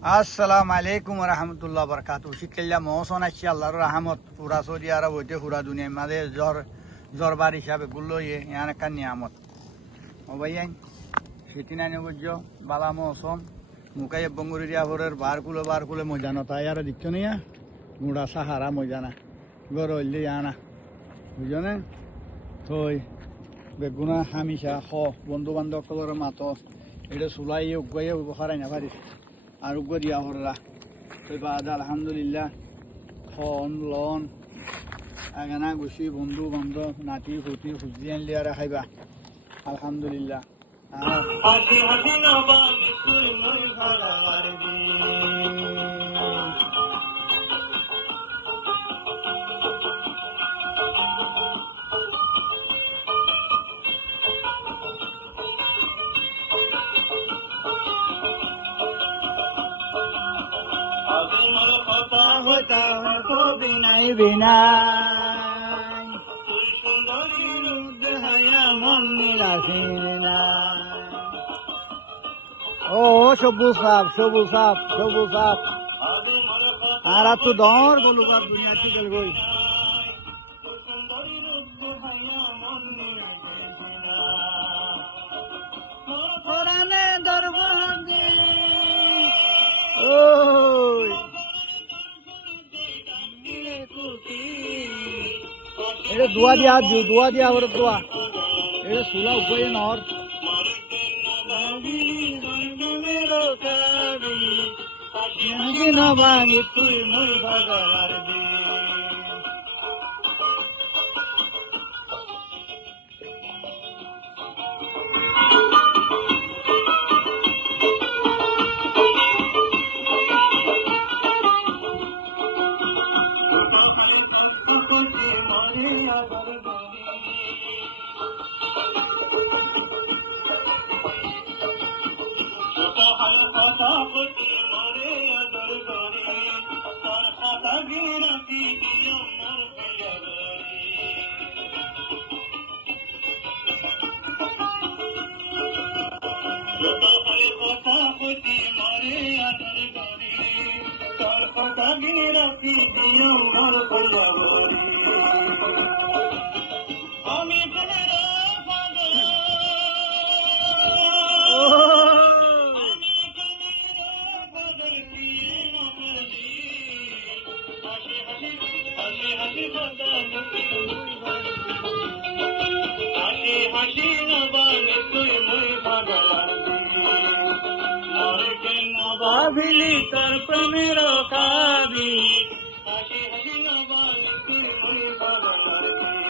আসসালামু আলাইকুম রহমতুল্লাহ বরকাত। শীতকালিয়া মৌসুম আসছে আল্লাহর রহমত। পুরা সৌদি আরব হইতে পুরা দুনিয়ার মাঝে জরবার হিসাবে গুলো ইয়ান একটা নিয়ামত। ও ভাইয়ান শীতি নানি বুঝছ বালা মৌসুম মুখাই বঙ্গুরিয়া ভোরের বার কুলে মজা না তাই আর দিচ্ছ নিয়া মুড়া সাহারা মজা না গর হইলে আনা বুঝছ না থই বেগুনা হামিশা খ বন্ধু বান্ধব কলর মাত এটা চুলাই উগাইয়ে উপহারাই না পারিস আর উগ্র দিয়া হররা তো বাদ আলহামদুলিল্লাহ খন লন আগানা গুছি বন্ধু বান্ধব নাতি ফুটি খুঁজি আনলে আর খাইবা আলহামদুলিল্লাহ। বিনাই বিনাই মন নীলাসিনা ও সবুজ সাপ আর তো দর বলু বাপ দুনিয়া কি গেল গই কোরআনে দরবারে ওই এটা দোয়া দিয়া ওর দোয়া এটা সুলা উপায় নর না ভাঙি তুই মই ভাগার ভাবিলি তোর প্রেমের কাবি হাসি হাসি নবান তুই মই ভাগার